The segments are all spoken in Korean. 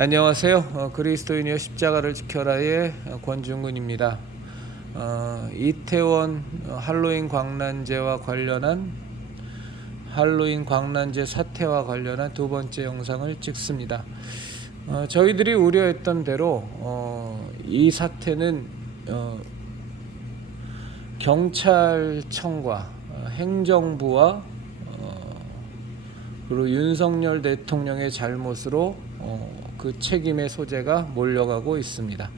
안녕하세요. 그리스도인이여 십자가를 지켜라의 권중근입니다. 이태원 할로윈 광란제와 관련한 할로윈 광란제 사태와 관련한 두 번째 영상을 찍습니다. 저희들이 우려했던 대로 이 사태는 경찰청과 행정부와 그리고 윤석열 대통령의 잘못으로 그 책임의 소재가 몰려가고 있습니다.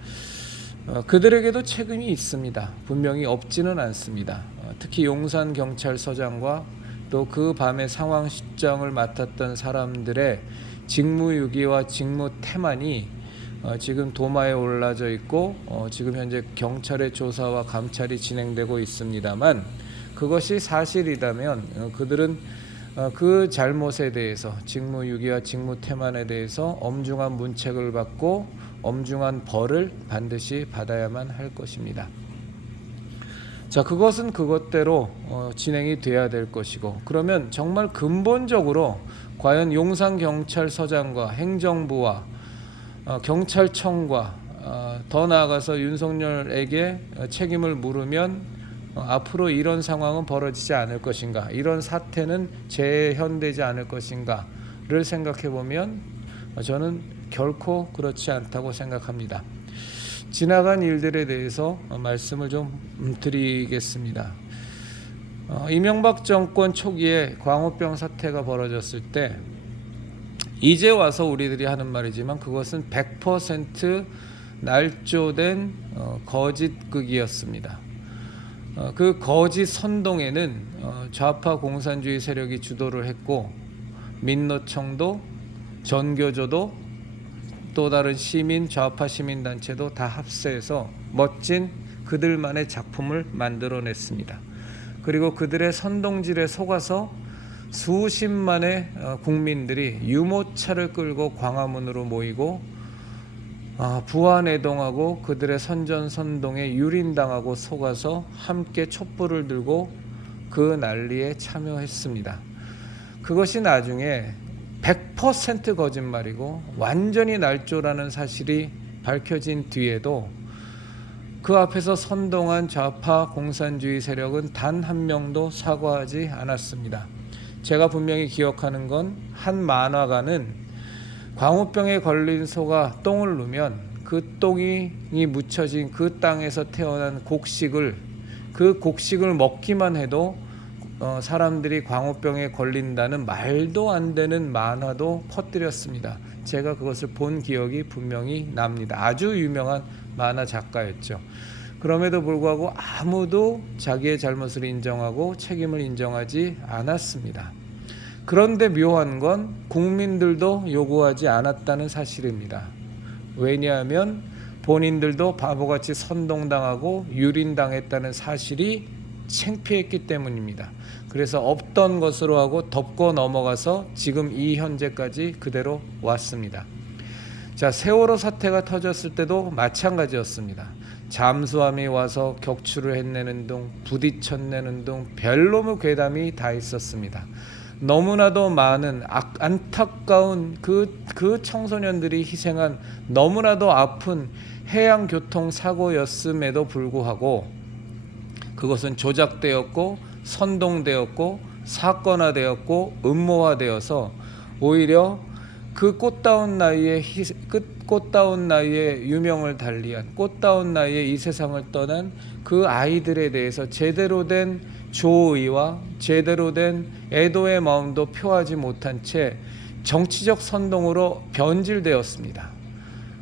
그들에게도 책임이 있습니다. 분명히 없지는 않습니다. 특히 용산경찰서장과 또 그 밤의 상황 실정을 맡았던 사람들의 직무유기와 직무태만이 지금 도마에 올라져 있고 지금 현재 경찰의 조사와 감찰이 진행되고 있습니다만, 그것이 사실이라면 그들은 그 잘못에 대해서, 직무유기와 직무태만에 대해서 엄중한 문책을 받고 엄중한 벌을 반드시 받아야만 할 것입니다. 자, 그것은 그것대로 진행이 돼야 될 것이고, 그러면 정말 근본적으로 과연 용산경찰서장과 행정부와 경찰청과 더 나아가서 윤석열에게 책임을 물으면 앞으로 이런 상황은 벌어지지 않을 것인가, 이런 사태는 재현되지 않을 것인가를 생각해 보면 저는 결코 그렇지 않다고 생각합니다. 지나간 일들에 대해서 말씀을 좀 드리겠습니다. 이명박 정권 초기에 광우병 사태가 벌어졌을 때 이제 와서 우리들이 하는 말이지만 그것은 100% 날조된 거짓극이었습니다. 그 거짓 선동에는 좌파 공산주의 세력이 주도를 했고, 민노총도, 전교조도, 또 다른 시민, 좌파 시민단체도 다 합세해서 멋진 그들만의 작품을 만들어냈습니다. 그리고 그들의 선동질에 속아서 수십만의 국민들이 유모차를 끌고 광화문으로 모이고 부안해동하고 그들의 선전선동에 유린당하고 속아서 함께 촛불을 들고 그 난리에 참여했습니다. 그것이 나중에 100% 거짓말이고 완전히 날조라는 사실이 밝혀진 뒤에도 그 앞에서 선동한 좌파 공산주의 세력은 단 한 명도 사과하지 않았습니다. 제가 분명히 기억하는 건, 한 만화가는 광우병에 걸린 소가 똥을 누면 그 똥이 묻혀진 그 땅에서 태어난 곡식을, 그 곡식을 먹기만 해도 사람들이 광우병에 걸린다는 말도 안 되는 만화도 퍼뜨렸습니다. 제가 그것을 본 기억이 분명히 납니다. 아주 유명한 만화 작가였죠. 그럼에도 불구하고 아무도 자기의 잘못을 인정하고 책임을 인정하지 않았습니다. 그런데 묘한 건 국민들도 요구하지 않았다는 사실입니다. 왜냐하면 본인들도 바보같이 선동당하고 유린당했다는 사실이 창피했기 때문입니다. 그래서 없던 것으로 하고 덮고 넘어가서 지금 이 현재까지 그대로 왔습니다. 자, 세월호 사태가 터졌을 때도 마찬가지였습니다. 잠수함이 와서 격추를 해내는 등, 부딪혀내는 등 별놈의 괴담이 다 있었습니다. 너무나도 많은 안타까운 그 청소년들이 희생한 너무나도 아픈 해양교통사고였음에도 불구하고 그것은 조작되었고 선동되었고 사건화되었고 음모화되어서 오히려 그 꽃다운 나이에 유명을 달리한, 꽃다운 나이에 이 세상을 떠난 그 아이들에 대해서 제대로 된 조의와 제대로 된 애도의 마음도 표하지 못한 채 정치적 선동으로 변질되었습니다.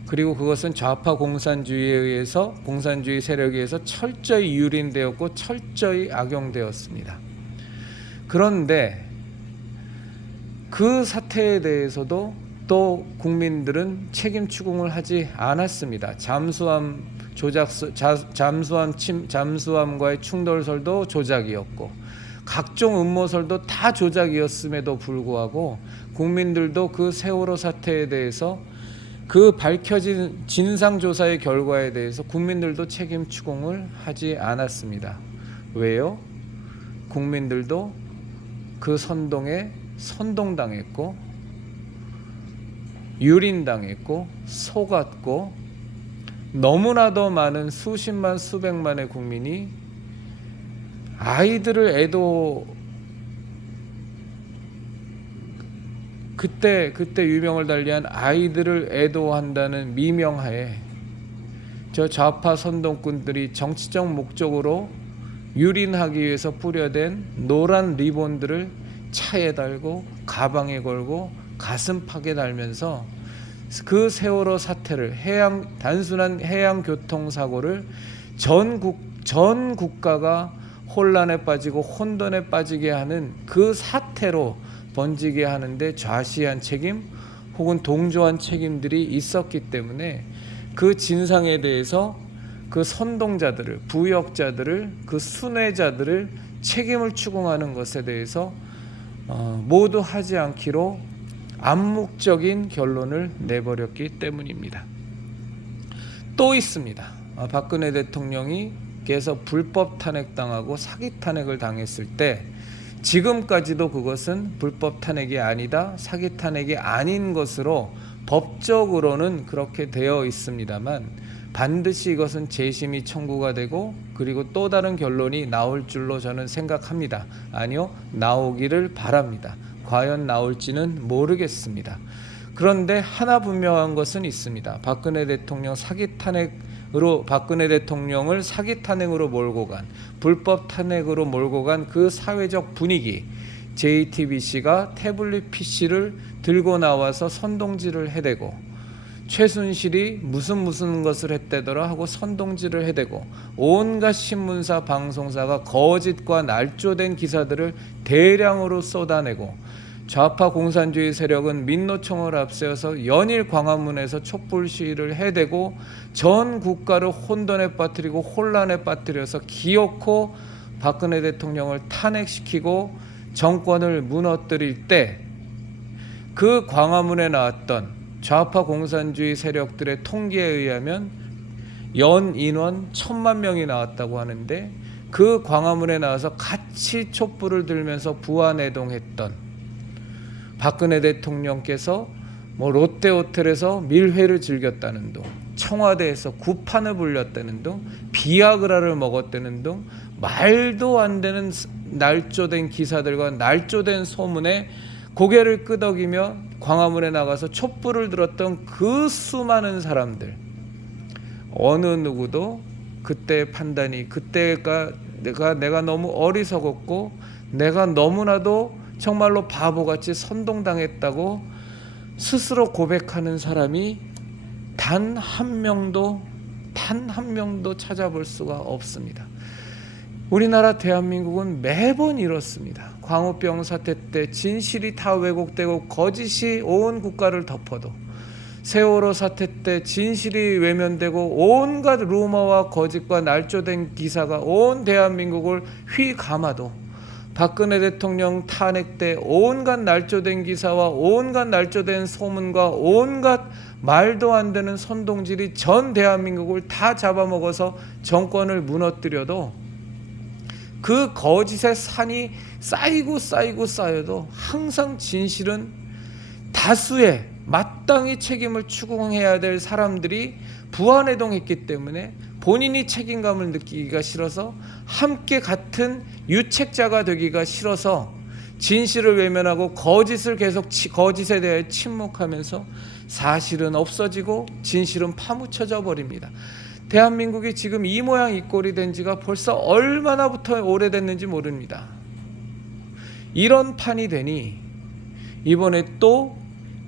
그리고 그것은 좌파 공산주의에 의해서, 공산주의 세력에 의해서 철저히 유린되었고 철저히 악용되었습니다. 그런데 그 사태에 대해서도 또 국민들은 책임 추궁을 하지 않았습니다. 잠수함과의 충돌설도 조작이었고 각종 음모설도 다 조작이었음에도 불구하고 국민들도 그 세월호 사태에 대해서, 그 밝혀진 진상조사의 결과에 대해서 국민들도 책임 추궁을 하지 않았습니다. 왜요? 국민들도 그 선동에 선동당했고 유린당했고 속았고 너무나도 많은 수십만 수백만의 국민이 아이들을 그때 유명을 달리한 아이들을 애도한다는 미명하에 저 좌파 선동꾼들이 정치적 목적으로 유린하기 위해서 뿌려댄 노란 리본들을 차에 달고 가방에 걸고 가슴팍에 달면서 그 세월호 사태를 단순한 해양 교통사고를 전 국가가 혼란에 빠지고 혼돈에 빠지게 하는 그 사태로 번지게 하는데 좌시한 책임 혹은 동조한 책임들이 있었기 때문에 그 진상에 대해서 그 선동자들을, 부역자들을, 그 순회자들을 책임을 추궁하는 것에 대해서 모두 하지 않기로 암묵적인 결론을 내버렸기 때문입니다. 또 있습니다. 박근혜 대통령이 계속 불법 탄핵당하고 사기 탄핵을 당했을 때 지금까지도 그것은 불법 탄핵이 아니다, 사기 탄핵이 아닌 것으로 법적으로는 그렇게 되어 있습니다만 반드시 이것은 재심이 청구가 되고 그리고 또 다른 결론이 나올 줄로 저는 생각합니다. 아니요, 나오기를 바랍니다. 과연 나올지는 모르겠습니다. 그런데 하나 분명한 것은 있습니다. 박근혜 대통령을 사기 탄핵으로 몰고 간, 불법 탄핵으로 몰고 간 그 사회적 분위기, JTBC가 태블릿 PC를 들고 나와서 선동질을 해대고 최순실이 무슨 것을 했대더라 하고 선동질을 해대고 온갖 신문사 방송사가 거짓과 날조된 기사들을 대량으로 쏟아내고 좌파 공산주의 세력은 민노총을 앞세워서 연일 광화문에서 촛불 시위를 해대고 전 국가를 혼돈에 빠뜨리고 혼란에 빠뜨려서 기어코 박근혜 대통령을 탄핵시키고 정권을 무너뜨릴 때 그 광화문에 나왔던 좌파 공산주의 세력들의 통계에 의하면 연 인원 1,000만 명이 나왔다고 하는데 그 광화문에 나와서 같이 촛불을 들면서 부안해동했던 박근혜 대통령께서 롯데호텔에서 밀회를 즐겼다는 둥, 청와대에서 구판을 불렸다는 둥, 비아그라를 먹었다는 둥, 말도 안 되는 날조된 기사들과 날조된 소문에 고개를 끄덕이며 광화문에 나가서 촛불을 들었던 그 수많은 사람들, 어느 누구도 그때의 판단이 그때가 내가 너무 어리석었고 내가 너무나도 정말로 바보같이 선동당했다고 스스로 고백하는 사람이 단 한 명도 찾아볼 수가 없습니다. 우리나라 대한민국은 매번 이렇습니다. 광우병 사태 때 진실이 다 왜곡되고 거짓이 온 국가를 덮어도, 세월호 사태 때 진실이 외면되고 온갖 루머와 거짓과 날조된 기사가 온 대한민국을 휘감아도, 박근혜 대통령 탄핵 때 온갖 날조된 기사와 온갖 날조된 소문과 온갖 말도 안 되는 선동질이 전 대한민국을 다 잡아먹어서 정권을 무너뜨려도 그 거짓의 산이 쌓여도 항상 진실은 다수의 마땅히 책임을 추궁해야 될 사람들이 부안해동했기 때문에 본인이 책임감을 느끼기가 싫어서 함께 같은 유책자가 되기가 싫어서 진실을 외면하고 거짓에 대해 침묵하면서 사실은 없어지고 진실은 파묻혀져 버립니다. 대한민국이 지금 이 모양 이 꼴이 된 지가 벌써 얼마나부터 오래됐는지 모릅니다. 이런 판이 되니 이번에 또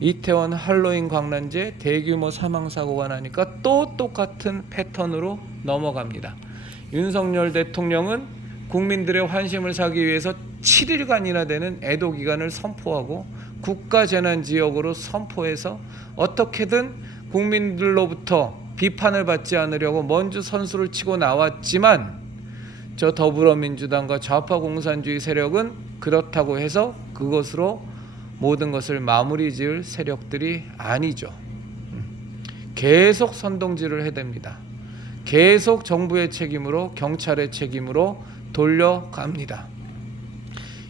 이태원 할로윈 광란제 대규모 사망사고가 나니까 또 똑같은 패턴으로 넘어갑니다. 윤석열 대통령은 국민들의 환심을 사기 위해서 7일간이나 되는 애도기간을 선포하고 국가재난지역으로 선포해서 어떻게든 국민들로부터 비판을 받지 않으려고 먼저 선수를 치고 나왔지만 저 더불어민주당과 좌파 공산주의 세력은 그렇다고 해서 그것으로 모든 것을 마무리 지을 세력들이 아니죠. 계속 선동질을 해댑니다. 계속 정부의 책임으로, 경찰의 책임으로 돌려갑니다.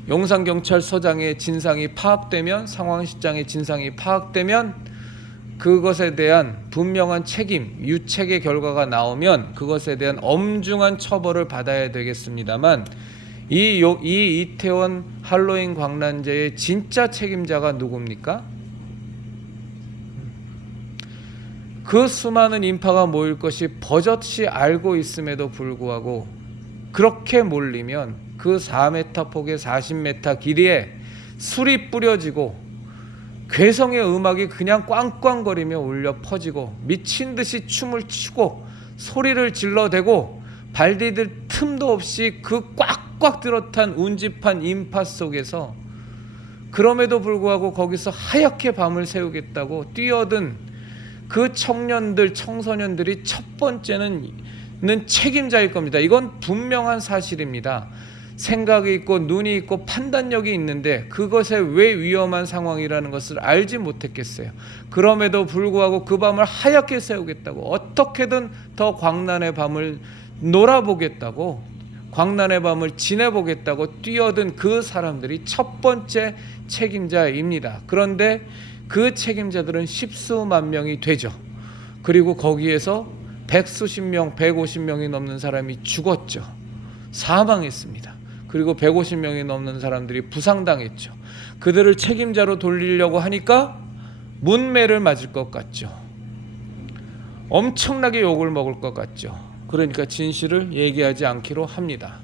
용산경찰서장의 진상이 파악되면, 상황실장의 진상이 파악되면 그것에 대한 분명한 책임, 유책의 결과가 나오면 그것에 대한 엄중한 처벌을 받아야 되겠습니다만 이 이태원 할로윈 광란제의 진짜 책임자가 누굽니까? 그 수많은 인파가 모일 것이 버젓이 알고 있음에도 불구하고 그렇게 몰리면 그 4m 폭의 40m 길이에 술이 뿌려지고 괴성의 음악이 그냥 꽝꽝거리며 울려 퍼지고 미친 듯이 춤을 추고 소리를 질러대고 발 디딜 틈도 없이 그 꽉꽉 들어탄 운집한 인파 속에서 그럼에도 불구하고 거기서 하얗게 밤을 새우겠다고 뛰어든 그 청년들, 청소년들이 첫 번째는 책임자일 겁니다. 이건 분명한 사실입니다. 생각이 있고 눈이 있고 판단력이 있는데 그것에 왜 위험한 상황이라는 것을 알지 못했겠어요. 그럼에도 불구하고 그 밤을 하얗게 새우겠다고, 어떻게든 더 광란의 밤을 놀아보겠다고, 광란의 밤을 지내보겠다고 뛰어든 그 사람들이 첫 번째 책임자입니다. 그런데 그 책임자들은 십수만 명이 되죠. 그리고 거기에서 백수십 명, 150명이 넘는 사람이 죽었죠. 사망했습니다. 그리고 150명이 넘는 사람들이 부상당했죠. 그들을 책임자로 돌리려고 하니까 문매를 맞을 것 같죠. 엄청나게 욕을 먹을 것 같죠. 그러니까 진실을 얘기하지 않기로 합니다.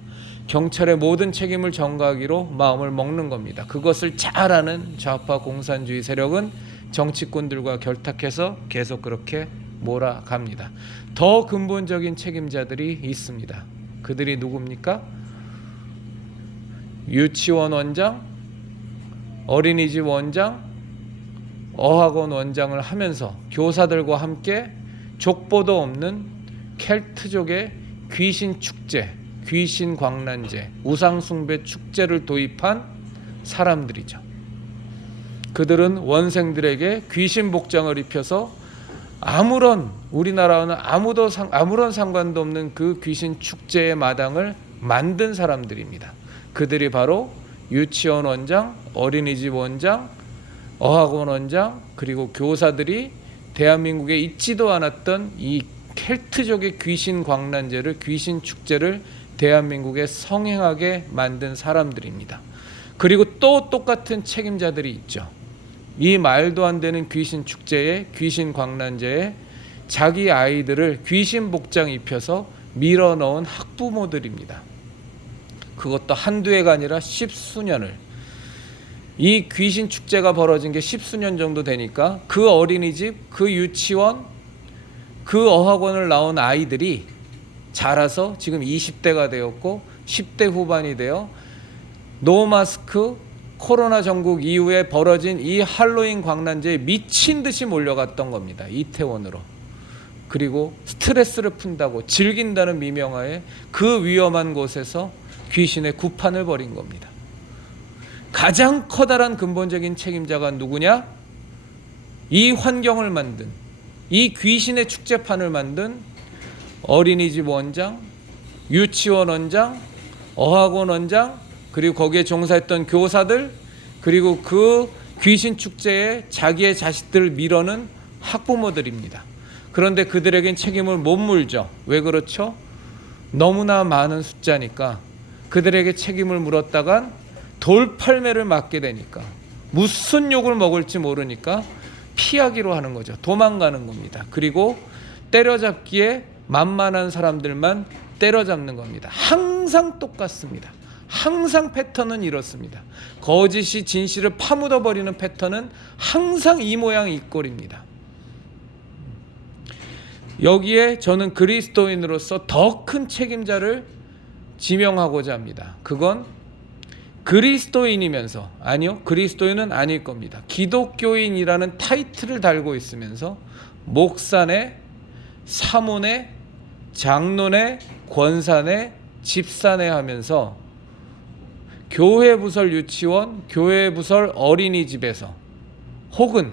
경찰의 모든 책임을 전가하기로 마음을 먹는 겁니다. 그것을 잘 아는 좌파 공산주의 세력은 정치꾼들과 결탁해서 계속 그렇게 몰아갑니다. 더 근본적인 책임자들이 있습니다. 그들이 누굽니까? 유치원 원장, 어린이집 원장, 어학원 원장을 하면서 교사들과 함께 족보도 없는 켈트족의 귀신 축제, 귀신 광란제, 우상숭배 축제를 도입한 사람들이죠. 그들은 원생들에게 귀신 복장을 입혀서 우리나라와는 아무런 상관도 없는 그 귀신 축제의 마당을 만든 사람들입니다. 그들이 바로 유치원 원장, 어린이집 원장, 어학원 원장, 그리고 교사들이 대한민국에 있지도 않았던 이 켈트족의 귀신 광란제를, 귀신 축제를 대한민국에 성행하게 만든 사람들입니다. 그리고 또 똑같은 책임자들이 있죠. 이 말도 안 되는 귀신 축제에, 귀신 광란제에 자기 아이들을 귀신 복장 입혀서 밀어넣은 학부모들입니다. 그것도 한두 해가 아니라 십수년을. 이 귀신 축제가 벌어진 게 십수년 정도 되니까 그 어린이집, 그 유치원, 그 어학원을 나온 아이들이 자라서 지금 20대가 되었고 10대 후반이 되어 노마스크 코로나 전국 이후에 벌어진 이 할로윈 광란제에 미친 듯이 몰려갔던 겁니다. 이태원으로. 그리고 스트레스를 푼다고 즐긴다는 미명하에 그 위험한 곳에서 귀신의 구판을 벌인 겁니다. 가장 커다란 근본적인 책임자가 누구냐? 이 환경을 만든, 이 귀신의 축제판을 만든 어린이집 원장, 유치원 원장, 어학원 원장, 그리고 거기에 종사했던 교사들, 그리고 그 귀신 축제에 자기의 자식들을 밀어넣은 학부모들입니다. 그런데 그들에겐 책임을 못 물죠. 왜 그렇죠? 너무나 많은 숫자니까. 그들에게 책임을 물었다간 돌팔매를 맞게 되니까, 무슨 욕을 먹을지 모르니까 피하기로 하는 거죠. 도망가는 겁니다. 그리고 때려잡기에 만만한 사람들만 때려잡는 겁니다. 항상 똑같습니다. 항상 패턴은 이렇습니다. 거짓이 진실을 파묻어버리는 패턴은 항상 이 모양 이 꼴입니다. 여기에 저는 그리스도인으로서 더 큰 책임자를 지명하고자 합니다. 그건 그리스도인이면서, 아니요, 그리스도인은 아닐 겁니다. 기독교인이라는 타이틀을 달고 있으면서 목사네, 사모네, 장로네, 권사네, 집사네 하면서 교회 부설 유치원, 교회 부설 어린이집에서 혹은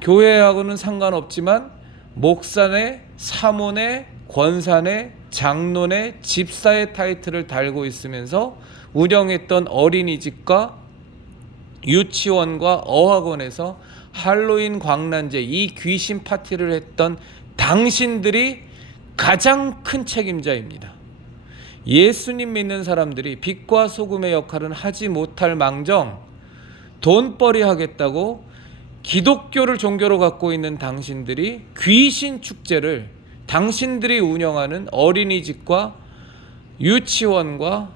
교회하고는 상관없지만 목사네, 사모네, 권사네, 장로네, 집사의 타이틀을 달고 있으면서 운영했던 어린이집과 유치원과 어학원에서 할로윈 광란제 이 귀신 파티를 했던 당신들이 가장 큰 책임자입니다. 예수님 믿는 사람들이 빛과 소금의 역할은 하지 못할 망정 돈벌이 하겠다고 기독교를 종교로 갖고 있는 당신들이 귀신 축제를 당신들이 운영하는 어린이집과 유치원과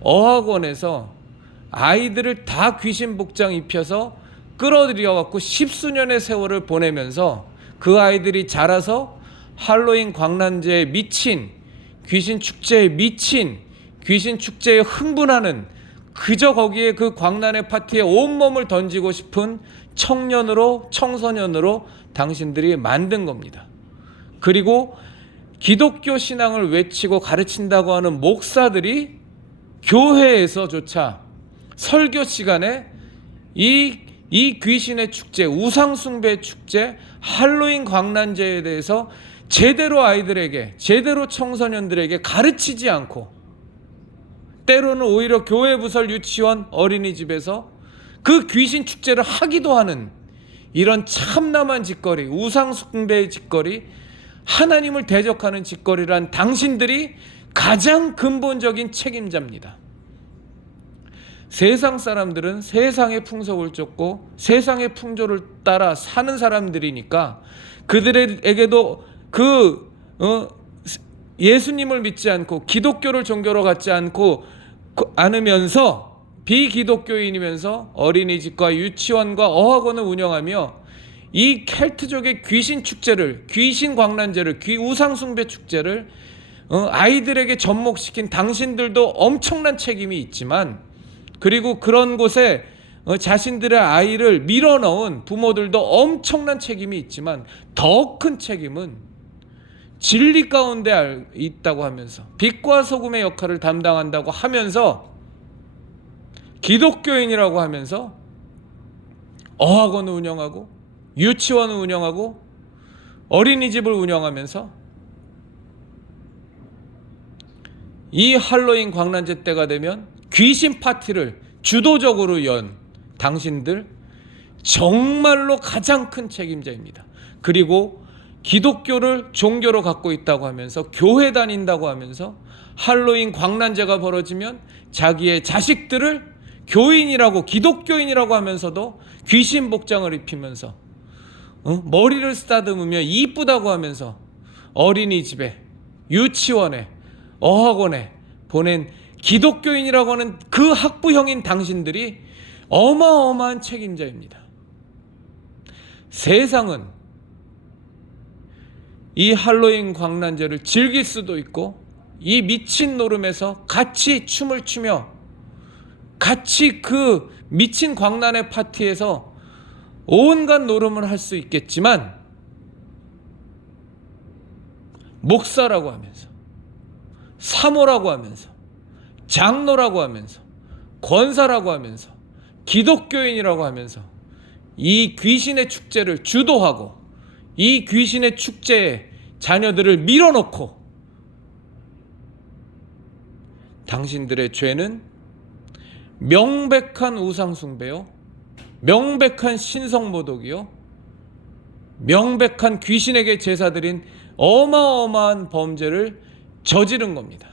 어학원에서 아이들을 다 귀신 복장 입혀서 끌어들여 갖고 10수년의 세월을 보내면서 그 아이들이 자라서 할로윈 광란제에 미친, 귀신 축제에 미친, 귀신 축제에 흥분하는, 그저 거기에 그 광란의 파티에 온몸을 던지고 싶은 청년으로, 청소년으로 당신들이 만든 겁니다. 그리고 기독교 신앙을 외치고 가르친다고 하는 목사들이 교회에서조차 설교 시간에 이 귀신의 축제, 우상숭배 축제, 할로윈 광란제에 대해서 제대로 아이들에게, 제대로 청소년들에게 가르치지 않고, 때로는 오히려 교회 부설 유치원 어린이집에서 그 귀신 축제를 하기도 하는 이런 참남한 짓거리, 우상숭배의 짓거리, 하나님을 대적하는 짓거리란 당신들이 가장 근본적인 책임자입니다. 세상 사람들은 세상의 풍속을 쫓고 세상의 풍조를 따라 사는 사람들이니까 그들에게도 예수님을 믿지 않고 기독교를 종교로 갖지 않으면서 비기독교인이면서 어린이집과 유치원과 어학원을 운영하며 이 켈트족의 귀신 축제를, 귀신 광란제를, 우상숭배 축제를 아이들에게 접목시킨 당신들도 엄청난 책임이 있지만, 그리고 그런 곳에 자신들의 아이를 밀어넣은 부모들도 엄청난 책임이 있지만, 더 큰 책임은 진리 가운데 있다고 하면서 빛과 소금의 역할을 담당한다고 하면서 기독교인이라고 하면서 어학원을 운영하고 유치원을 운영하고 어린이집을 운영하면서 이 할로윈 광란제 때가 되면 귀신 파티를 주도적으로 연 당신들 정말로 가장 큰 책임자입니다. 그리고 기독교를 종교로 갖고 있다고 하면서 교회 다닌다고 하면서 할로윈 광란제가 벌어지면 자기의 자식들을 교인이라고, 기독교인이라고 하면서도 귀신 복장을 입히면서 머리를 쓰다듬으며 이쁘다고 하면서 어린이집에, 유치원에, 어학원에 보낸 기독교인이라고 하는 그 학부형인 당신들이 어마어마한 책임자입니다. 세상은 이 할로윈 광란제를 즐길 수도 있고 이 미친 노름에서 같이 춤을 추며 같이 그 미친 광란의 파티에서 온갖 노름을 할 수 있겠지만, 목사라고 하면서, 사모라고 하면서, 장로라고 하면서, 권사라고 하면서, 기독교인이라고 하면서 이 귀신의 축제를 주도하고 이 귀신의 축제에 자녀들을 밀어넣고, 당신들의 죄는 명백한 우상숭배요, 명백한 신성모독이요, 명백한 귀신에게 제사드린 어마어마한 범죄를 저지른 겁니다.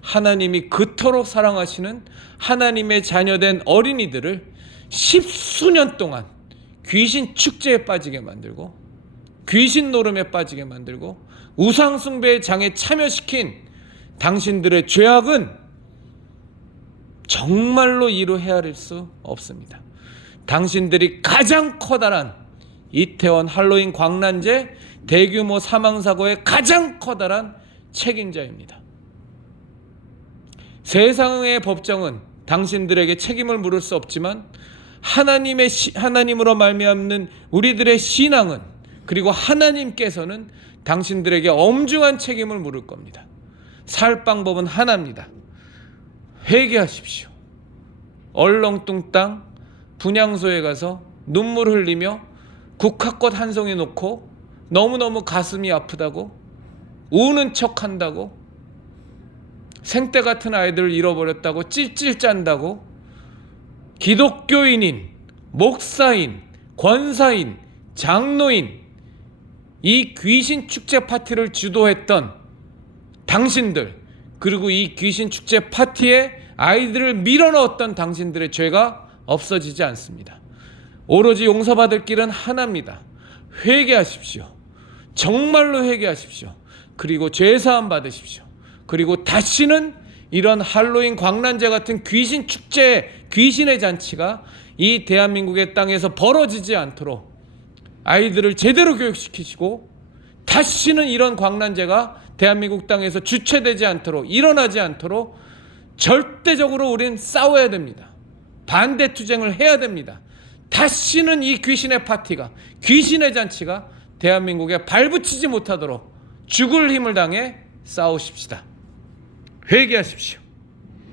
하나님이 그토록 사랑하시는 하나님의 자녀된 어린이들을 10수년 동안 귀신 축제에 빠지게 만들고 귀신 노름에 빠지게 만들고 우상숭배의 장에 참여시킨 당신들의 죄악은 정말로 이루 헤아릴 수 없습니다. 당신들이 가장 커다란 이태원 할로윈 광란제 대규모 사망사고의 가장 커다란 책임자입니다. 세상의 법정은 당신들에게 책임을 물을 수 없지만 하나님으로 말미암는 우리들의 신앙은, 그리고 하나님께서는 당신들에게 엄중한 책임을 물을 겁니다. 살 방법은 하나입니다. 회개하십시오. 얼렁뚱땅 분향소에 가서 눈물 흘리며 국화꽃 한 송이 놓고 너무너무 가슴이 아프다고 우는 척한다고, 생때 같은 아이들을 잃어버렸다고 찔찔 짠다고 기독교인인, 목사인, 권사인, 장로인, 이 귀신 축제 파티를 주도했던 당신들, 그리고 이 귀신 축제 파티에 아이들을 밀어넣었던 당신들의 죄가 없어지지 않습니다. 오로지 용서받을 길은 하나입니다. 회개하십시오. 정말로 회개하십시오. 그리고 죄사함 받으십시오. 그리고 다시는 이런 할로윈 광란제 같은 귀신 축제, 귀신의 잔치가 이 대한민국의 땅에서 벌어지지 않도록 아이들을 제대로 교육시키시고, 다시는 이런 광란제가 대한민국 땅에서 주최되지 않도록, 일어나지 않도록 절대적으로 우린 싸워야 됩니다. 반대 투쟁을 해야 됩니다. 다시는 이 귀신의 파티가, 귀신의 잔치가 대한민국에 발붙이지 못하도록 죽을 힘을 당해 싸우십시다. 회개하십시오.